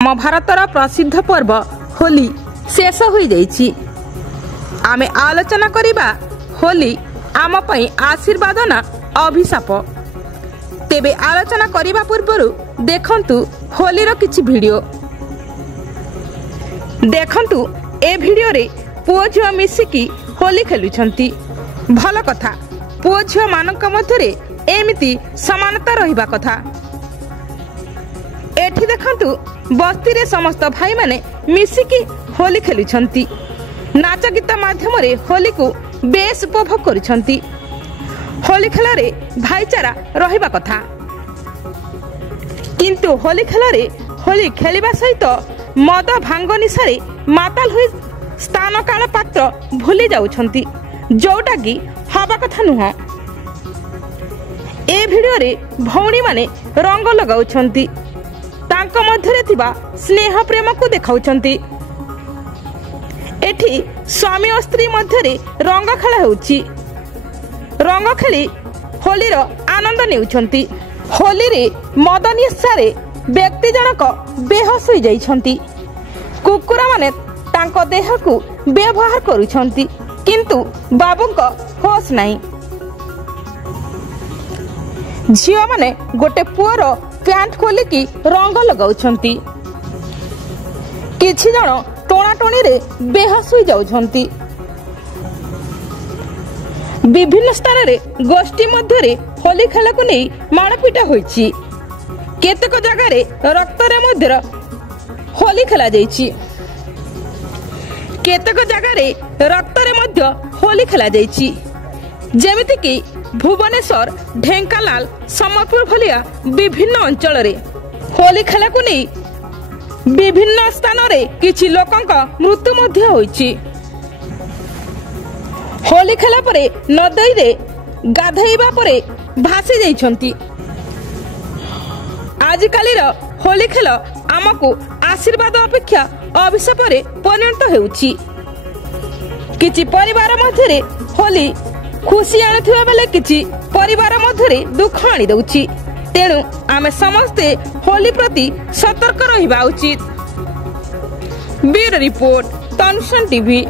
ଆମ ଭାରତର ପ୍ରସିଦ୍ଧ ପର୍ବ ହୋଲି ଶେଷ ହୋଇଯାଇଛି। ଆମେ ଆଲୋଚନା କରିବା ହୋଲି ଆମ ପାଇଁ ଆଶୀର୍ବାଦ ନା ଅଭିଶାପ। ତେବେ ଆଲୋଚନା କରିବା ପୂର୍ବରୁ ଦେଖନ୍ତୁ ହୋଲିର କିଛି ଭିଡ଼ିଓ। ଦେଖନ୍ତୁ ଏ ଭିଡ଼ିଓରେ ପୁଅ ଝିଅ ମିଶିକି ହୋଲି ଖେଲୁଛନ୍ତି। ଭଲ କଥା, ପୁଅ ଝିଅ ମାନଙ୍କ ମଧ୍ୟରେ ଏମିତି ସମାନତା ରହିବା କଥା। ଏଠି ଦେଖନ୍ତୁ ବସ୍ତିରେ ସମସ୍ତ ଭାଇମାନେ ମିଶିକି ହୋଲି ଖେଲୁଛନ୍ତି। ନାଚ ଗୀତ ମାଧ୍ୟମରେ ହୋଲିକୁ ବେଶ ଉପଭୋଗ କରୁଛନ୍ତି। ହୋଲି ଖେଳରେ ଭାଇଚାରା ରହିବା କଥା, କିନ୍ତୁ ହୋଲି ଖେଳରେ ହୋଲି ଖେଳିବା ସହିତ ମଦ ଭାଙ୍ଗ ନିଶାରେ ମାତାଲ ହୋଇ ସ୍ଥାନ କାଳ ପାତ୍ର ଭୁଲି ଯାଉଛନ୍ତି, ଯୋଉଟା କି ହବା କଥା ନୁହଁ। ଏ ଭିଡ଼ିଓରେ ଭଉଣୀମାନେ ରଙ୍ଗ ଲଗାଉଛନ୍ତି, ତାଙ୍କ ମଧ୍ୟରେ ଥିବା ସ୍ନେହ ପ୍ରେମକୁ ଦେଖାଉଛନ୍ତି। ଏଠି ସ୍ୱାମୀ ଓ ସ୍ତ୍ରୀ ମଧ୍ୟରେ ରଙ୍ଗ ଖେଳ ହେଉଛି। ରଙ୍ଗ ଖେଳି ହୋଲିର ଆନନ୍ଦ ନେଉଛନ୍ତି। ହୋଲିରେ ମଦ ନିଶାରେ ବ୍ୟକ୍ତି ଜଣକ ବେହୋସ ହୋଇଯାଇଛନ୍ତି। କୁକୁରମାନେ ତାଙ୍କ ଦେହକୁ ବ୍ୟବହାର କରୁଛନ୍ତି, କିନ୍ତୁ ବାବୁଙ୍କ ହୋସ ନାହିଁ। ଝିଅମାନେ ଗୋଟେ ପୁଅର ପ୍ୟାଣ୍ଟ ଖୋଲିକି ରଙ୍ଗ ଲଗାଉଛନ୍ତି। କିଛି ଜଣ ଟଣାଟଣିରେ ବେହୋସ ହୋଇଯାଉଛନ୍ତି। ବିଭିନ୍ନ ସ୍ଥାନରେ ଗୋଷ୍ଠୀ ମଧ୍ୟରେ ହୋଲି ଖେଳକୁ ନେଇ ମାରପିଟ ହୋଇଛି। କେତେକ ଜାଗାରେ ରକ୍ତରେ ମଧ୍ୟ ହୋଲି ଖେଳାଯାଇଛି। କେତେକ ଜାଗାରେ ରକ୍ତରେ ମଧ୍ୟ ହୋଲି ଖେଳାଯାଇଛି, ଯେମିତିକି ଭୁବନେଶ୍ୱର, ଢେଙ୍କାନାଳ, ସମ୍ବଲପୁର ଭଳିଆ ବିଭିନ୍ନ ଅଞ୍ଚଳରେ। ହୋଲି ଖେଳକୁ ନେଇ ବିଭିନ୍ନ ସ୍ଥାନରେ କିଛି ଲୋକଙ୍କ ମୃତ୍ୟୁ ମଧ୍ୟ ହୋଇଛି। ହୋଲି ଖେଳ ପରେ ନଦୀରେ ଗାଧୋଇବା ପରେ ଭାସି ଯାଇଛନ୍ତି। ଆଜିକାଲିର ହୋଲି ଖେଳ ଆମକୁ ଆଶୀର୍ବାଦ ଅପେକ୍ଷା ଅଭିଶାପରେ ପରିଣତ ହେଉଛି। କିଛି ପରିବାର ମଧ୍ୟରେ ହୋଲି ଖୁସି ଆଣୁଥିବା ବେଳେ କିଛି ପରିବାର ମଧ୍ୟରେ ଦୁଃଖ ଆଣି ଦେଉଛି। ତେଣୁ ଆମେ ସମସ୍ତେ ହୋଲି ପ୍ରତି ସତର୍କ ରହିବା ଉଚିତ। ବ୍ୟୁରୋ ରିପୋର୍ଟ, ତନୁସନ୍ ଟିଭି।